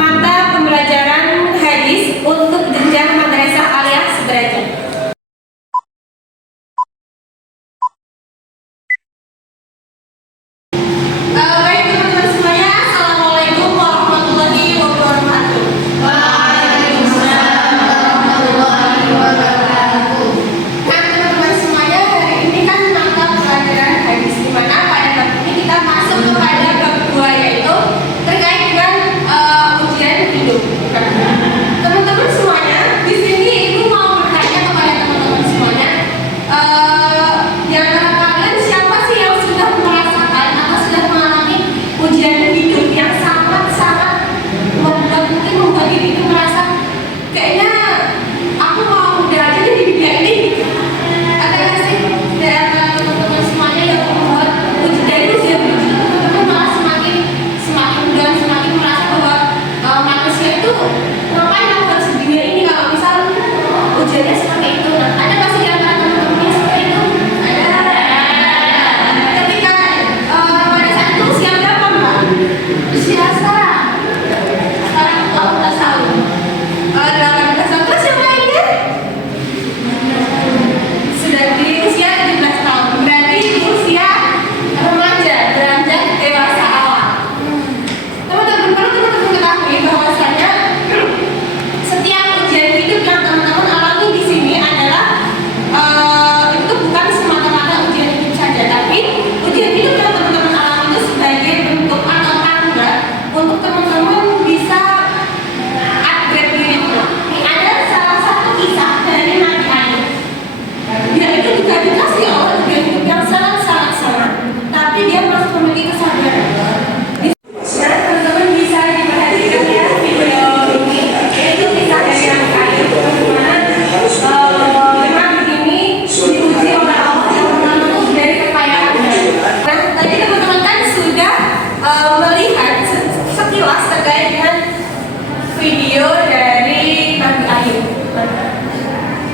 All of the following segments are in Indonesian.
mata pembelajaran hadis untuk jenjang madrasah aliyah sederajat. Baik teman-teman semuanya, Assalamualaikum warahmatullahi wabarakatuh. Waalaikumsalam warahmatullahi wabarakatuh. Nah teman-teman semuanya, hari ini kan mata pelajaran hadis, di mana pada bab ini kita masuk kepada bab 2, yaitu terkait dengan ujian hidup. Teman-teman semuanya, di sini ibu mau bertanya kepada teman-teman semuanya, di antara kalian siapa sih yang sudah merasakan atau sudah mengalami ujian hidup yang sangat-sangat membuat diri itu merasa kayaknya aku mau udah aja di dunia ini? Ada nggak sih dari antara teman-teman semuanya yang membuat ujian hidup teman-teman malah semakin down, semakin merasa bahwa manusia itu ngapain aku harus di dunia ini kalau misal ujiannya seperti itu? Nah, ada nggak sih di antara teman-teman yang seperti itu? Ada. Ketika pada saat itu usia berapa mbak? Usia sekarang 18 tahun. 18 tahun. Terus yang lainnya? Sudah di usia 17 tahun. Berarti di usia remaja, beranjak dewasa awal. Teman-teman, perlu teman-teman ketahui bahwasanya setiap ujian hidup yang teman-teman alami di sini adalah itu bukan semata-mata ujian hidup saja, tapi ujian hidup yang teman-teman alami itu sebagai bentuk atau tangga untuk teman-teman bisa upgrade diri. Ini ada salah satu kisah dari Nabi Ayub. Dia itu juga dikasih Allah ujian hidup yang sangat-sangat sangat, tapi dia masih memiliki kesabaran. Nah, teman-teman bisa diperhatikan ya video ini, itu kisah dari Nabi Ayub, di mana Nabi ini diuji oleh Allah yang pertama dari kekayaan. Nah, tadi teman-teman kan sudah melihat sekilas terkait dengan video dari Nabi Ayub.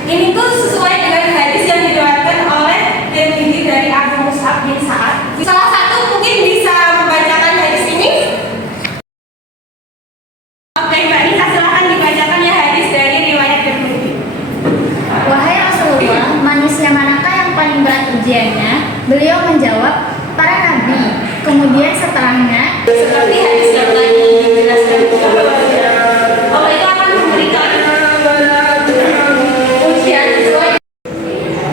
Ini tuh sesuai dengan hadis yang diriwayatkan oleh Tirmidzi dari Abu Mus'ab bin Sa'ad. Salah satu mungkin bisa membacakan hadis ini. Oke, Mbak Nisa, silahkan dibacakan ya hadis dari riwayat Tirmidzi. Wahai Rasulullah, manusia manakah yang paling berat ujiannya? Beliau menjawab, para nabi. Kemudian setelahnya, Seperti hadis yang tadi dijelaskan juga bahwa Allah itu akan memberikan ujian sesuai.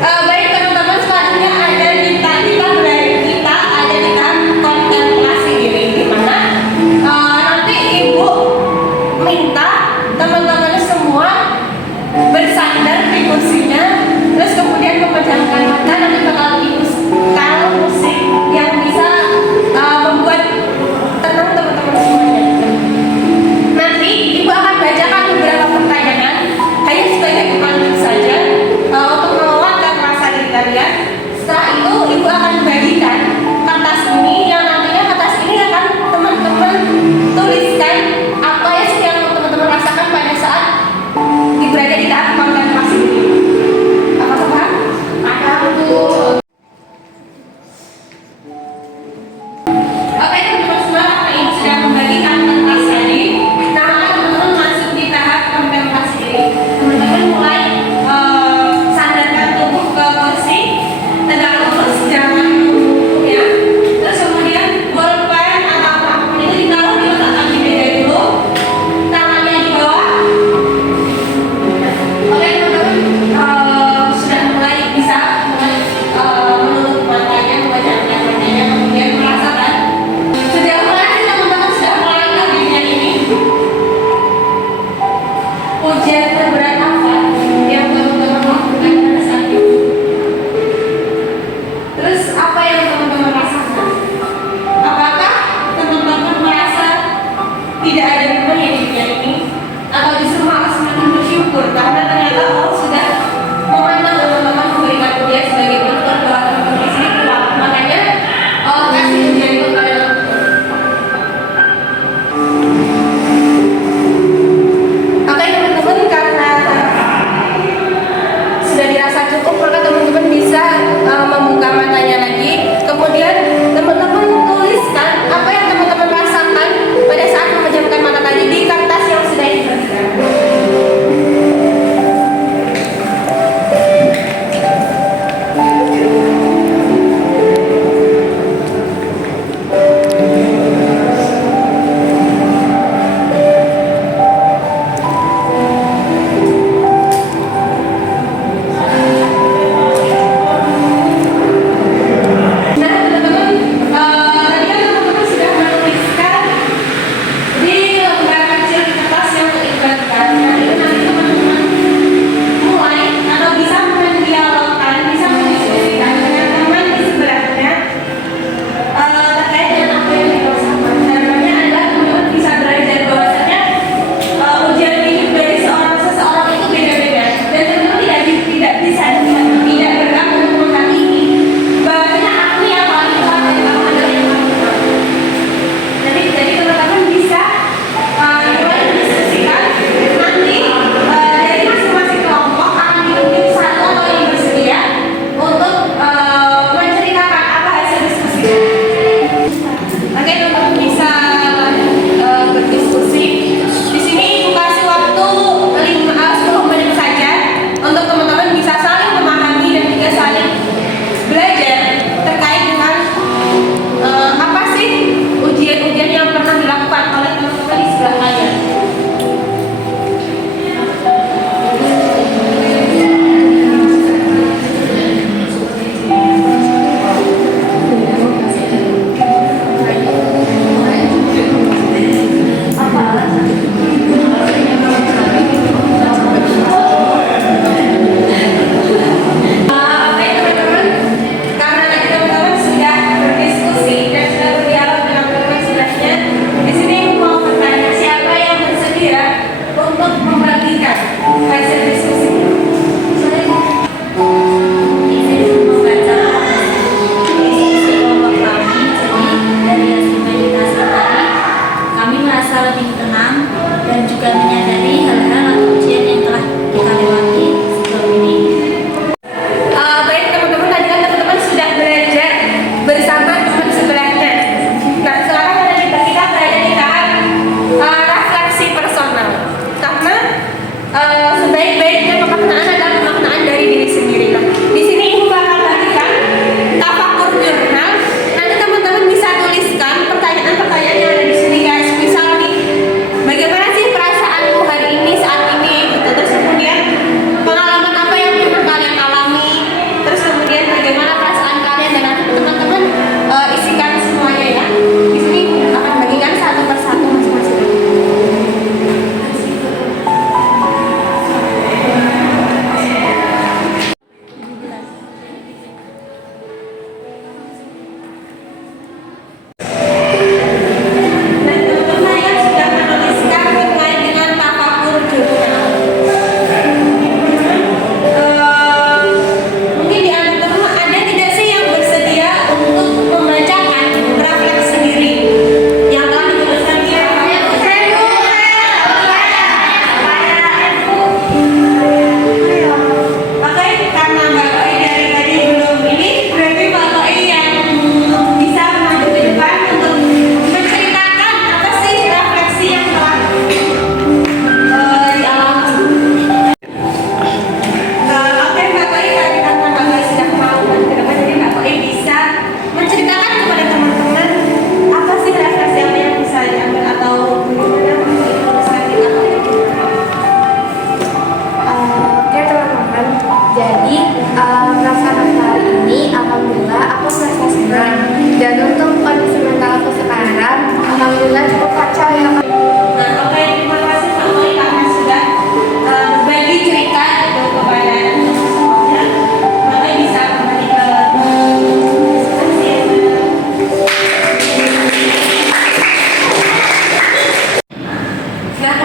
Baik teman-teman, selanjutnya ada di tahap dari kita ada di tahap kontemplasi diri, di mana nanti ibu minta teman-teman semua bersandar di kursinya, terus kemudian memejamkan mata, nanti bakal ibu setel musik yang bisa membuat tenang teman-teman semuanya.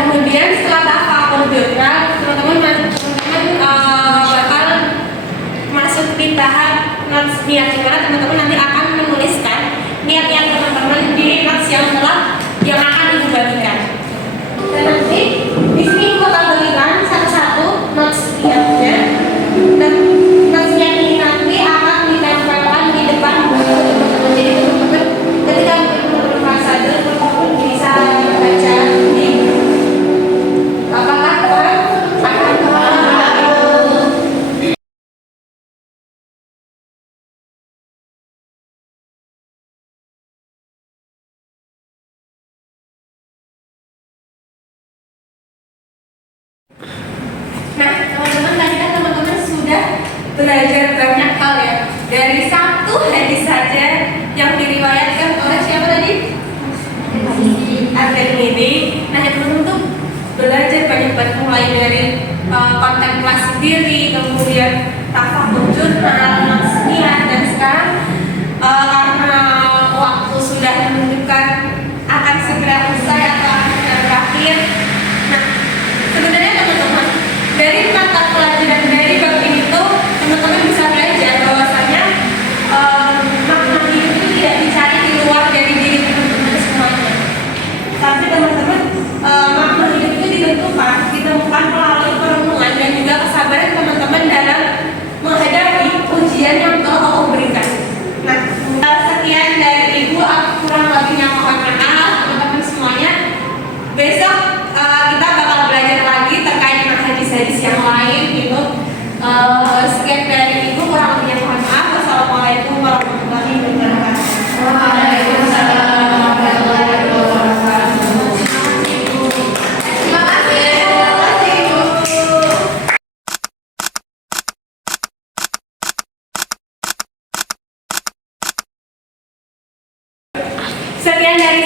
kemudian setelah tafakur jurnal, teman-teman bakal masuk di tahap notes niat, di mana teman-teman nanti akan menuliskan niat-niat teman-teman di notes yang akan ibu bagikan. Dan nanti di sini ibu bakal berikan satu-satu notes niatnya. Dan notes niat ini nanti akan ditempelkan di depan buku teman-teman. Jadi teman-teman ketika teman-teman merasa teman-teman bisa baca di apakah orang akan Nah, teman-teman tadi kan teman-teman sudah belajar banyak hal ya. Dari satu hadis saja yang diriwayatkan oleh siapa tadi? At-Tirmidzi. Nah, ya teman-teman tuh belajar banyak banget mulai dari kontemplasi diri, kemudian tafakur jurnal, niat, dan sekarang karena waktu sudah menunjukkan akan segera selesai atau akan segera berakhir. Nah, sebenarnya teman-teman dari mata pelajaran dari bab ini tuh teman-teman bisa belajar bahwasanya makna hidup itu tidak dicari di luar dari diri teman-teman semuanya. Tapi teman-teman makna hidup itu ditemukan melalui perenungan dan juga kesabaran teman-teman dalam menghadapi ujian yang Allah berikan. Nah, sekian dari ibu, aku kurang lebihnya mohon maaf teman-teman semuanya. Besok kita bakal belajar lagi terkait dengan hadis-hadis yang lain gitu. Sekian dari ibu, kurang lebihnya mohon maaf. Wassalamualaikum warahmatullahi wabarakatuh. Waalaikumsalam warahmatullahi wabarakatuh. Terima kasih. Terima kasih ibu. Sekian dari